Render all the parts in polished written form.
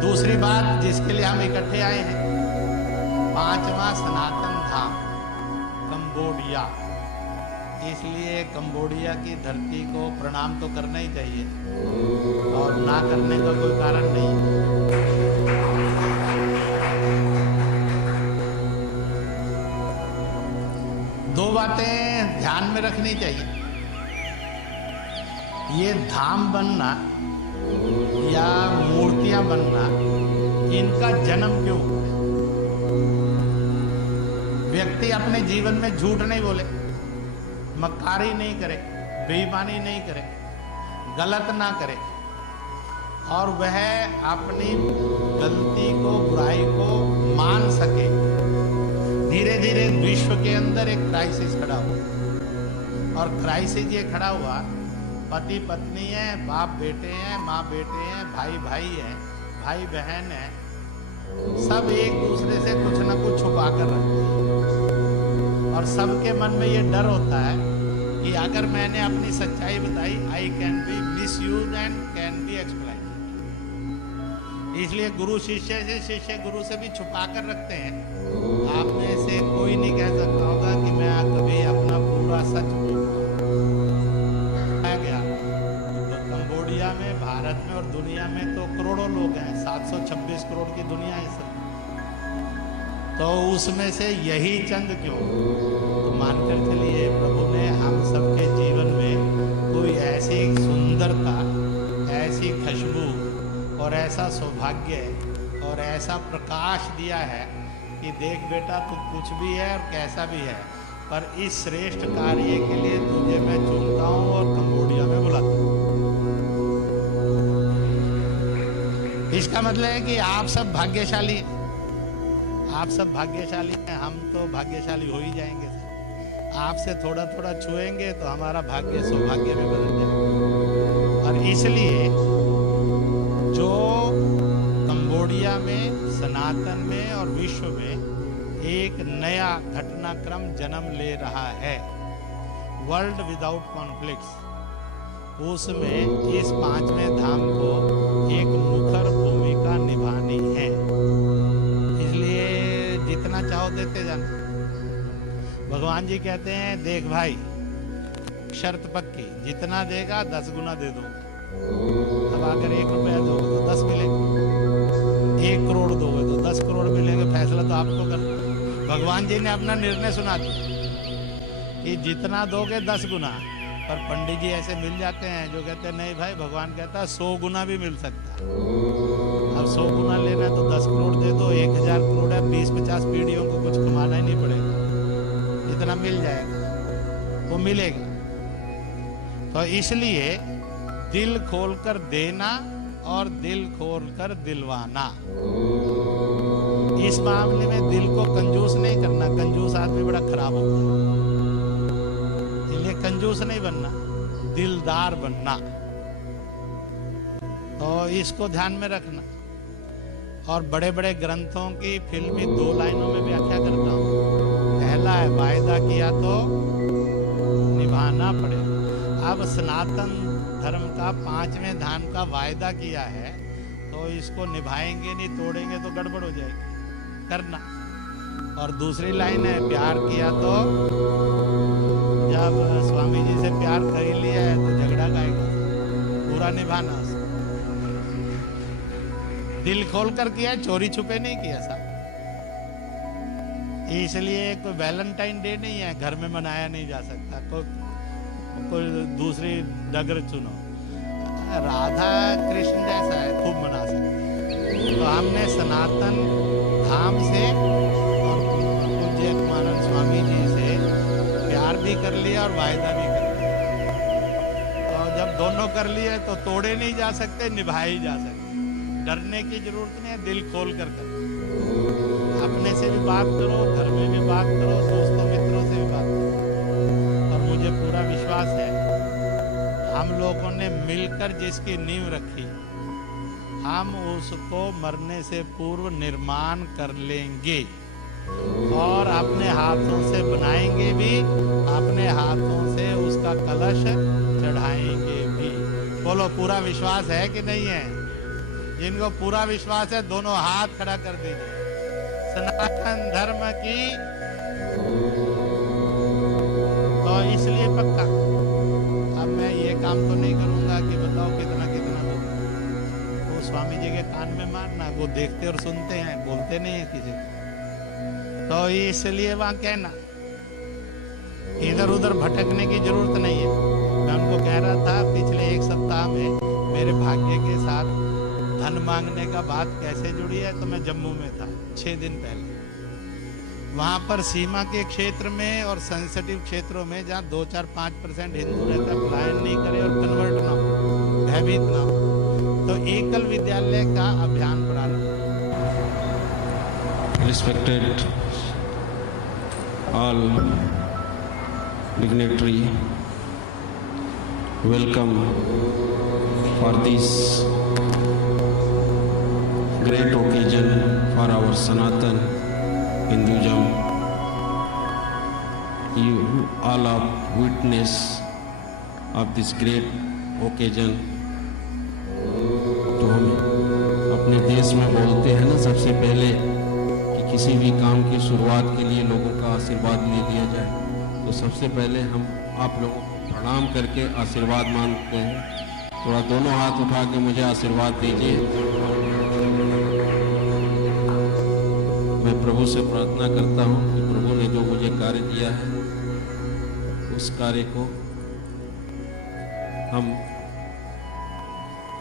दूसरी बात जिसके लिए हम इकट्ठे आए हैं, 5वां सनातन धाम कंबोडिया। इसलिए कंबोडिया की धरती को प्रणाम तो करना ही चाहिए और ना करने का कोई कारण नहीं। दो बातें ध्यान में रखनी चाहिए। ये धाम बनना या मूर्तियां बनना, इनका जन्म क्यों? व्यक्ति अपने जीवन में झूठ नहीं बोले, मक्कारी नहीं करे, बेईमानी नहीं करे, गलत ना करे और वह अपनी गलती को, बुराई को मान सके। धीरे धीरे विश्व के अंदर एक क्राइसिस खड़ा हुआ और क्राइसिस ये खड़ा हुआ, पति पत्नी है, बाप बेटे हैं, माँ बेटे हैं, भाई भाई है, भाई बहन है, सब एक दूसरे से कुछ ना कुछ छुपा कर रखते हैं और सबके मन में ये डर होता है कि अगर मैंने अपनी सच्चाई बताई, I can be misused and can be exploited. इसलिए गुरु शिष्य से, शिष्य गुरु से भी छुपा कर रखते हैं। आप में से कोई नहीं कह सकता होगा कि मैं कभी अपना पूरा सच बोलूं। कंबोडिया में, भारत में और दुनिया में तो करोड़ों लोग हैं, 726 करोड़ की दुनिया है सर। तो उसमें से यही चंद क्यों? तो मानकर चलिए प्रभु ने हम सबके जीवन में कोई ऐसी सुंदरता, ऐसी खुशबू और ऐसा सौभाग्य और ऐसा प्रकाश दिया है कि देख बेटा, तू कुछ भी है और कैसा भी है, पर इस श्रेष्ठ कार्य के लिए तुझे मैं चुनता हूँ और कंबोडिया में बुलाता हूँ। इसका मतलब है कि आप सब भाग्यशाली हैं, आप सब भाग्यशाली हैं, हम तो भाग्यशाली हो ही जाएंगे। आपसे थोड़ा थोड़ा छुएंगे तो हमारा भाग्य सौभाग्य में बदल जाएगा। और इसलिए जो कंबोडिया में, सनातन में और विश्व में एक नया घटनाक्रम जन्म ले रहा है, वर्ल्ड विदाउट कॉन्फ्लिक्ट्स, उसमें इस 5वें धाम को एक मुखर भूमिका निभानी है। इसलिए जितना चाहो देते जाना। भगवान जी कहते हैं, देख भाई, शर्त पक्की, जितना देगा 10 गुना दे दूंगा। अब अगर 1 रुपया दोगे तो 10 मिलेंगे, 1 करोड़ दोगे तो 10 करोड़ मिलेंगे। फैसला तो आपको करना। भगवान जी ने अपना निर्णय सुना दिया कि जितना दोगे 10 गुना। पर पंडित जी ऐसे मिल जाते हैं जो कहते हैं नहीं भाई, भगवान कहता है 100 गुना भी मिल सकता है। अब 100 गुना लेना है तो 10 करोड़ दे दो, 1000 करोड़ है, 20-50 पीढ़ियों को कुछ कमाना ही नहीं पड़ेगा, इतना मिल जाएगा, वो मिलेगा। तो इसलिए दिल खोलकर देना और दिल खोलकर दिलवाना। इस मामले में दिल को कंजूस नहीं करना, कंजूस आदमी बड़ा खराब होता है। इसलिए कंजूस नहीं बनना, दिलदार बनना। तो इसको ध्यान में रखना। और बड़े बड़े ग्रंथों की फिल्मी 2 लाइनों में व्याख्या करता हूँ। पहला है, वायदा किया तो निभाना पड़ेगा। अब सनातन धर्म का 5वें धाम का वायदा किया है तो इसको निभाएंगे नहीं, तोड़ेंगे तो गड़बड़ हो जाएगी, करना। और दूसरी लाइन है, प्यार किया तो, जब स्वामी जी से प्यार कर ही लिया है तो झगड़ा गाएगा, पूरा निभाना। दिल खोल कर किया, चोरी छुपे नहीं किया साहब। इसलिए कोई वैलेंटाइन डे नहीं है, घर में मनाया नहीं जा सकता। कोई दूसरी डगर चुनो, राधा कृष्ण जैसा है, खूब मना सकते। तो हमने सनातन धाम से और पूज्य मानंद स्वामी जी से प्यार भी कर लिया और वायदा भी कर लिया। तो जब दोनों कर लिए तो तोड़े नहीं जा सकते, निभाए ही जा सकते। डरने की जरूरत नहीं है, दिल खोल कर करो। अपने से भी बात करो, घर में भी बात करो, दोस्तों मित्रों से भी बात करो। और मुझे पूरा विश्वास है, हम लोगों ने मिलकर जिसकी नींव रखी, हम उसको मरने से पूर्व निर्माण कर लेंगे और अपने हाथों से बनाएंगे भी, अपने हाथों से उसका कलश चढ़ाएंगे भी। बोलो, पूरा विश्वास है कि नहीं है? जिनको पूरा विश्वास है दोनों हाथ खड़ा कर दीजिए। सनातन धर्म की, तो इसलिए पक्का अब मैं ये काम तो नहीं करूंगा कि बताओ कितना कितना दो। वो स्वामी जी के कान में मारना, वो देखते और सुनते हैं, बोलते नहीं है किसी को। तो इसलिए वहां कहना, इधर उधर भटकने की जरूरत नहीं है। मैं उनको कह रहा था पिछले एक सप्ताह में मेरे भाग्य के साथ धन मांगने का बात कैसे जुड़ी है, तो मैं जम्मू में था 6 दिन पहले। वहां पर सीमा के क्षेत्र में और सेंसिटिव क्षेत्रों में जहां 2-4-5% हिंदू रहता, पलायन नहीं करे और कन्वर्ट ना हो, भयभीत ना हो, तो एकल विद्यालय का अभियान प्रारंभ। Respected all dignitary, welcome for this great occasion for our Sanatan Hinduism. You all are witness of this great occasion. तो हम अपने देश में बोलते हैं ना, सबसे पहले कि किसी भी काम की शुरुआत के लिए लोगों का आशीर्वाद ले लिया जाए, तो सबसे पहले हम आप लोगों को प्रणाम करके आशीर्वाद मांगते हैं। थोड़ा दोनों हाथ उठा के मुझे आशीर्वाद दीजिए। मैं प्रभु से प्रार्थना करता हूँ कि प्रभु ने जो मुझे कार्य दिया है, उस कार्य को हम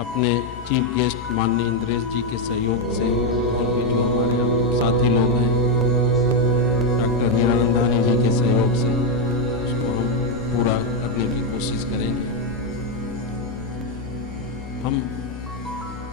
अपने चीफ गेस्ट माननीय इंद्रेश जी के सहयोग से, और भी जो हमारे साथी लोग हैं, डॉक्टर वीरानंदानी जी के सहयोग से उसको हम पूरा करने की कोशिश करेंगे। हम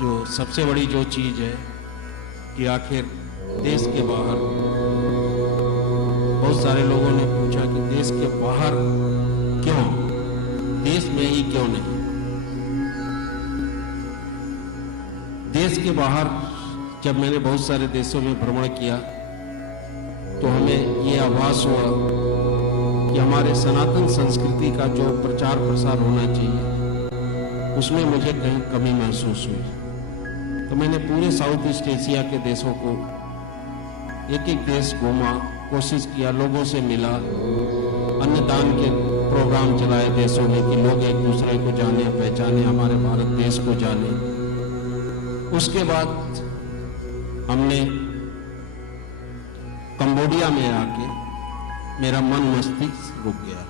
जो सबसे बड़ी जो चीज़ है कि आखिर देश के बाहर, बहुत सारे लोगों ने पूछा कि देश के बाहर क्यों, देश में ही क्यों नहीं। देश के बाहर जब मैंने बहुत सारे देशों में भ्रमण किया, तो हमें ये आभास हुआ कि हमारे सनातन संस्कृति का जो प्रचार प्रसार होना चाहिए, उसमें मुझे कहीं कमी महसूस हुई। तो मैंने पूरे साउथ ईस्ट एशिया के देशों को एक एक देश घूमा, कोशिश किया, लोगों से मिला, अन्नदान के प्रोग्राम चलाए देशों में कि लोग एक दूसरे को जाने, पहचाने, हमारे भारत देश को जाने। उसके बाद हमने कंबोडिया में आके मेरा मन मस्तिष्क रुक गया।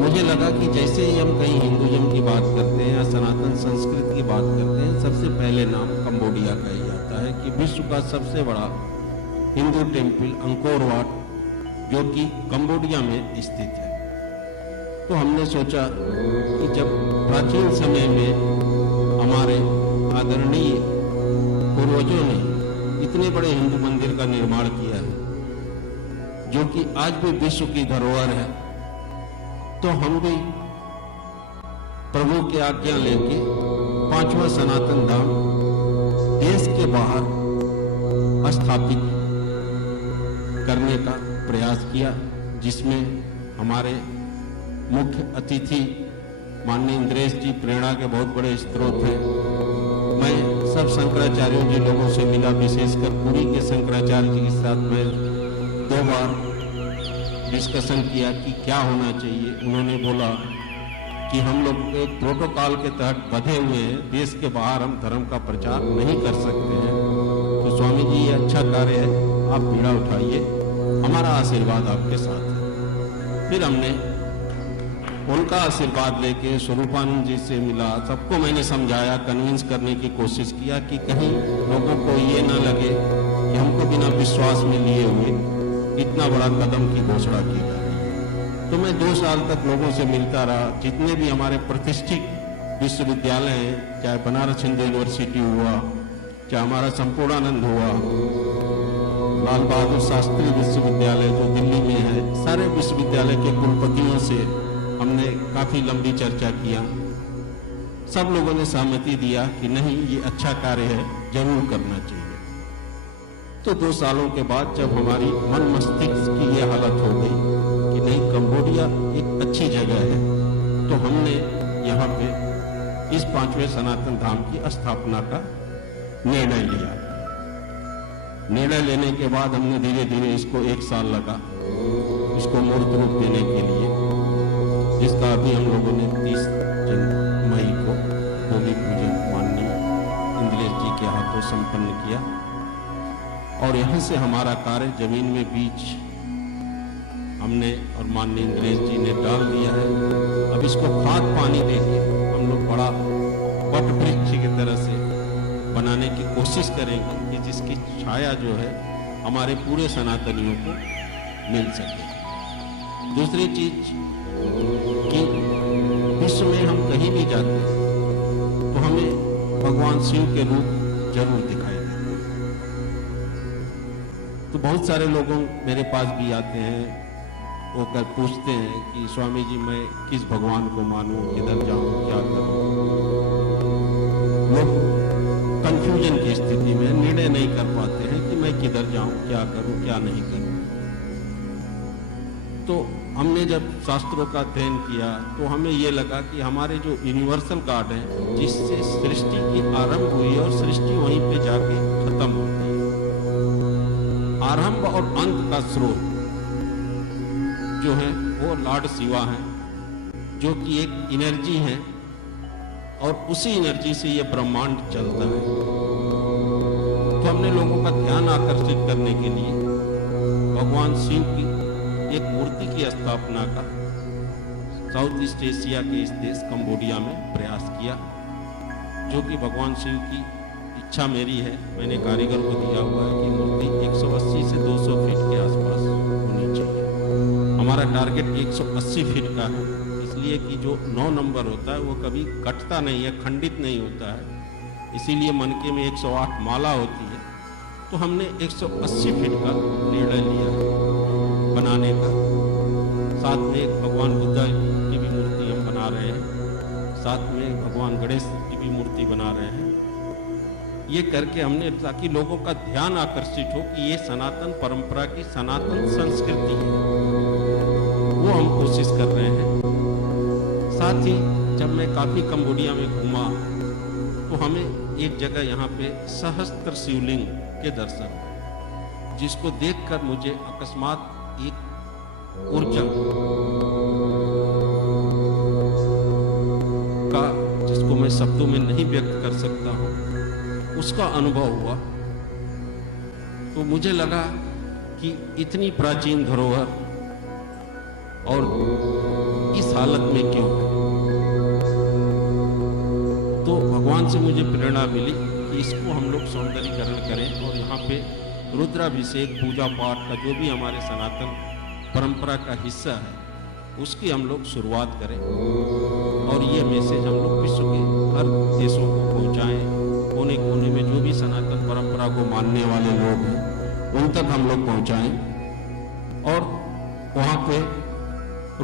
मुझे लगा कि जैसे ही हम कहीं हिंदुइज्म की बात करते हैं या सनातन संस्कृति की बात करते हैं, सबसे पहले नाम कंबोडिया का ही आता है कि विश्व का सबसे बड़ा हिंदू टेम्पल अंकोर वाट, जो कि कंबोडिया में स्थित है। तो हमने सोचा कि जब प्राचीन समय में हमारे आदरणीय पूर्वजों ने इतने बड़े हिंदू मंदिर का निर्माण किया है, जो कि आज भी विश्व की धरोहर है, तो हम भी प्रभु की आज्ञा लेके 5वां सनातन धाम देश के बाहर स्थापित करने का प्रयास किया, जिसमें हमारे मुख्य अतिथि माननीय इंद्रेश जी प्रेरणा के बहुत बड़े स्रोत हैं। मैं सब शंकराचार्यों जी लोगों से मिला, विशेषकर पुरी के शंकराचार्य जी के साथ मैं 2 बार डिस्कशन किया कि क्या होना चाहिए। उन्होंने बोला कि हम लोग एक प्रोटोकॉल के तहत बंधे हुए हैं, देश के बाहर हम धर्म का प्रचार नहीं कर सकते हैं। तो स्वामी जी ये अच्छा कार्य है, आप बीड़ा उठाइए, हमारा आशीर्वाद आपके साथ है। फिर हमने उनका आशीर्वाद लेके स्वरूपानंद जी से मिला, सबको मैंने समझाया, कन्विंस करने की कोशिश किया कि कहीं लोगों को ये ना लगे कि हमको बिना विश्वास में लिए हुए इतना बड़ा कदम की घोषणा की जा रही है। तो मैं 2 साल तक लोगों से मिलता रहा, जितने भी हमारे प्रतिष्ठित विश्वविद्यालय हैं, चाहे बनारस हिंदू यूनिवर्सिटी हुआ, चाहे हमारा संपूर्णानंद हुआ, लाल बहादुर शास्त्री विश्वविद्यालय जो दिल्ली में है, सारे विश्वविद्यालय के कुलपतियों से हमने काफी लंबी चर्चा किया। सब लोगों ने सहमति दिया कि नहीं, ये अच्छा कार्य है, जरूर करना चाहिए। तो 2 सालों के बाद जब हमारी मन मस्तिष्क की ये हालत हो गई कि नहीं, कंबोडिया एक अच्छी जगह है, तो हमने यहाँ पे इस 5वें सनातन धाम की स्थापना का निर्णय लिया। निर्णय लेने के बाद हमने धीरे धीरे इसको 1 साल लगा इसको मूर्त रूप देने के लिए, जिसका अभी हम लोगों ने 30 मई को भूमि पूजन माननीय इंद्रेश जी के हाथों संपन्न किया। और यहाँ से हमारा कार्य जमीन में बीज हमने और माननीय इंद्रेश जी ने डाल दिया है। अब इसको खाद पानी देके हम लोग बड़ा वट वृक्ष की तरह से बनाने की कोशिश करेंगे कि जिसकी छाया जो है हमारे पूरे सनातनियों को मिल सके। दूसरी चीज कि विश्व में हम कहीं भी जाते हैं तो हमें भगवान शिव के रूप जरूर दिखाई देते हैं। तो बहुत सारे लोगों मेरे पास भी आते हैं, वो कर पूछते हैं कि स्वामी जी मैं किस भगवान को मानूं, किधर जाऊं, क्या करूं। लोग कंफ्यूजन की स्थिति में निर्णय नहीं कर पाते हैं कि मैं किधर जाऊं, क्या करूं, क्या नहीं करूं। तो हमने जब शास्त्रों का अध्ययन किया तो हमें ये लगा कि हमारे जो यूनिवर्सल गॉड है, जिससे सृष्टि की आरंभ हुई और सृष्टि वहीं पे जाके खत्म होती है, आरंभ और अंत का स्रोत जो है वो लॉर्ड शिवा है, जो कि एक एनर्जी है और उसी एनर्जी से ये ब्रह्मांड चलता है। तो हमने लोगों का ध्यान आकर्षित करने के लिए भगवान शिव की एक मूर्ति की स्थापना का साउथ ईस्ट एशिया के इस देश कंबोडिया में प्रयास किया, जो कि भगवान शिव की इच्छा मेरी है। मैंने कारीगर को दिया हुआ है कि मूर्ति 180 से 200 फीट के आसपास होनी चाहिए। हमारा टारगेट 180 फीट का है, इसलिए कि जो 9 नंबर होता है वो कभी कटता नहीं है, खंडित नहीं होता है। इसीलिए मनके में 108 माला होती है। तो हमने 180 फीट का निर्णय लिया है बनाने का। साथ में एक भगवान बुद्धा की भी मूर्ति हम बना रहे हैं, साथ में भगवान गणेश की भी मूर्ति बना रहे हैं। ये करके हमने, ताकि लोगों का ध्यान आकर्षित हो कि ये सनातन परंपरा की सनातन संस्कृति है, वो हम कोशिश कर रहे हैं। साथ ही जब मैं काफी कंबोडिया में घूमा तो हमें एक जगह यहाँ पे सहस्त्र शिवलिंग के दर्शन, जिसको देखकर मुझे अकस्मात एक ऊर्जा का, जिसको मैं शब्दों में नहीं व्यक्त कर सकता हूं, उसका अनुभव हुआ। तो मुझे लगा कि इतनी प्राचीन धरोहर और इस हालत में क्यों है। तो भगवान से मुझे प्रेरणा मिली कि इसको हम लोग सौंदर्यीकरण करें और यहाँ पे रुद्राभिषेक, पूजा पाठ का जो भी हमारे सनातन परंपरा का हिस्सा है उसकी हम लोग शुरुआत करें और ये मैसेज हम लोग विश्व के हर देशों को पहुँचाएं। कोने कोने में जो भी सनातन परंपरा को मानने वाले लोग हैं उन तक हम लोग पहुँचाएं और वहाँ पे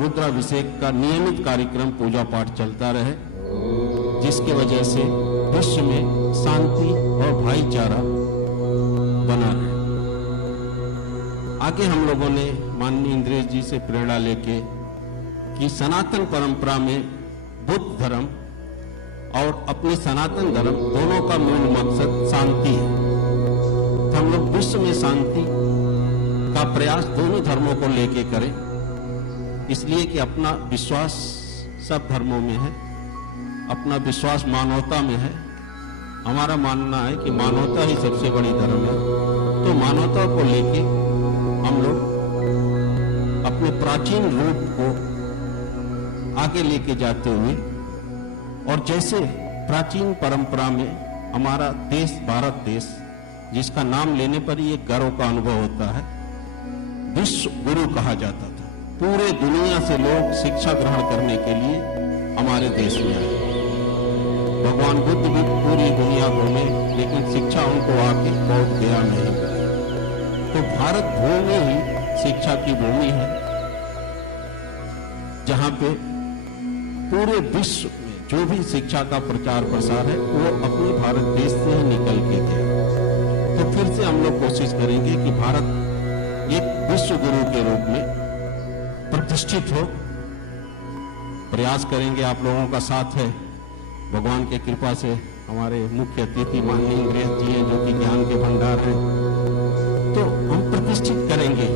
रुद्राभिषेक का नियमित कार्यक्रम, पूजा पाठ चलता रहे, जिसके वजह से विश्व में शांति और भाईचारा बना रहे। आगे हम लोगों ने माननीय इंद्रेश जी से प्रेरणा लेके कि सनातन परंपरा में बुद्ध धर्म और अपनी सनातन धर्म दोनों का मूल मकसद शांति है। तो हम लोग विश्व में शांति का प्रयास दोनों धर्मों को लेके करें, इसलिए कि अपना विश्वास सब धर्मों में है, अपना विश्वास मानवता में है। हमारा मानना है कि मानवता ही सबसे बड़ी धर्म है। तो मानवता को लेके हम लोग अपने प्राचीन रूप को आगे लेके जाते हुए, और जैसे प्राचीन परंपरा में हमारा देश भारत देश, जिसका नाम लेने पर ही एक गर्व का अनुभव होता है, विश्व गुरु कहा जाता था। पूरे दुनिया से लोग शिक्षा ग्रहण करने के लिए हमारे देश में आए। भगवान बुद्ध भी पूरी दुनिया घूमे, लेकिन शिक्षा उनको आके बोध गया नहीं। तो भारत भूमि ही शिक्षा की भूमि है, जहां पे पूरे विश्व में जो भी शिक्षा का प्रचार प्रसार है वो अपने भारत देश से ही निकल के गया। तो फिर से हम लोग कोशिश करेंगे कि भारत एक विश्व गुरु के रूप में प्रतिष्ठित हो। प्रयास करेंगे, आप लोगों का साथ है भगवान के कृपा से हमारे मुख्य अतिथि माननीय इंद्रेश जी हैं, जो कि ज्ञान के भंडार हैं, तो हम प्रतिष्ठित करेंगे,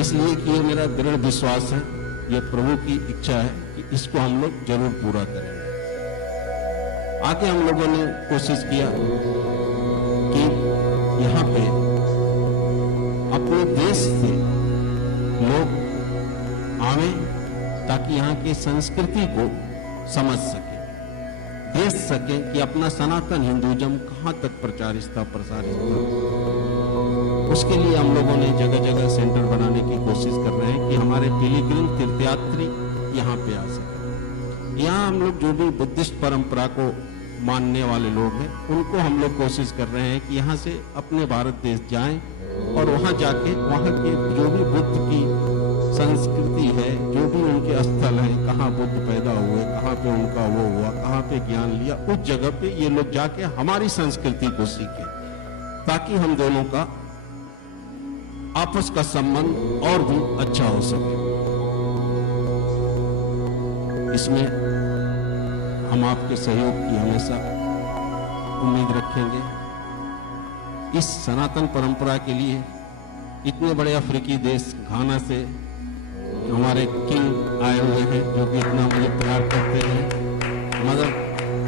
इसलिए कि ये मेरा दृढ़ विश्वास है, ये प्रभु की इच्छा है कि इसको हम लोग जरूर पूरा करेंगे। आगे हम लोगों ने कोशिश किया कि यहाँ पे अपने देश से लोग आवे ताकि यहाँ की संस्कृति को समझ सके, देख सके कि अपना सनातन हिंदुइज्म कहाँ तक प्रसारित था। उसके लिए हम लोगों ने जगह जगह सेंटर बनाने की कोशिश कर रहे हैं कि हमारे पिलग्रिम तीर्थयात्री यहाँ पे आ सके। यहाँ हम लोग जो भी बुद्धिस्ट परंपरा को मानने वाले लोग हैं, उनको हम लोग कोशिश कर रहे हैं कि यहाँ से अपने भारत देश जाएं और वहाँ जाके वहाँ के जो भी बुद्ध की संस्कृति है, जो भी उनके स्थल हैं, कहाँ बुद्ध पैदा हुए, कहाँ पे उनका वो हुआ, कहाँ पे ज्ञान लिया, उस जगह पे ये लोग जाके हमारी संस्कृति को सीखें, ताकि हम दोनों का आपस का संबंध और भी अच्छा हो सके। इसमें हम आपके सहयोग की हमेशा उम्मीद रखेंगे। इस सनातन परंपरा के लिए इतने बड़े अफ्रीकी देश घाना से हमारे किंग आए हुए हैं, जो कि इतना मुझे प्यार करते हैं। मदर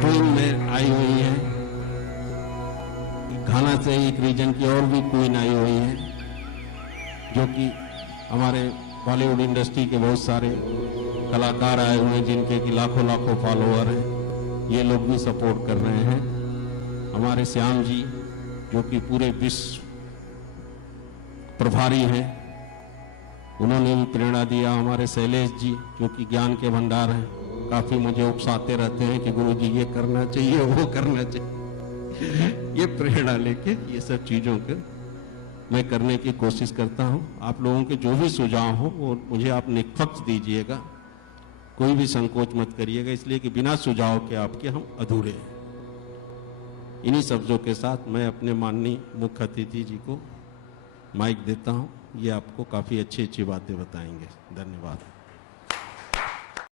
क्वीन में आई हुई है, घाना से एक रीजन की और भी क्वीन आई हुई है, जो कि हमारे बॉलीवुड इंडस्ट्री के बहुत सारे कलाकार आए हुए हैं, जिनके कि लाखों लाखों फॉलोअर हैं। ये लोग भी सपोर्ट कर रहे हैं। हमारे श्याम जी, जो कि पूरे विश्व प्रभारी हैं, उन्होंने भी प्रेरणा दिया। हमारे शैलेश जी, जो कि ज्ञान के भंडार हैं, काफी मुझे उकसाते रहते हैं कि गुरु जी ये करना चाहिए, वो करना चाहिए। ये प्रेरणा लेके ये सब चीजों के मैं करने की कोशिश करता हूं। आप लोगों के जो भी सुझाव हो वो मुझे आप निष्पक्ष दीजिएगा, कोई भी संकोच मत करिएगा, इसलिए कि बिना सुझाव के आपके हम अधूरे हैं। इन्हीं शब्दों के साथ मैं अपने माननीय मुख्य अतिथि जी को माइक देता हूं। ये आपको काफी अच्छी अच्छी बातें बताएंगे। धन्यवाद।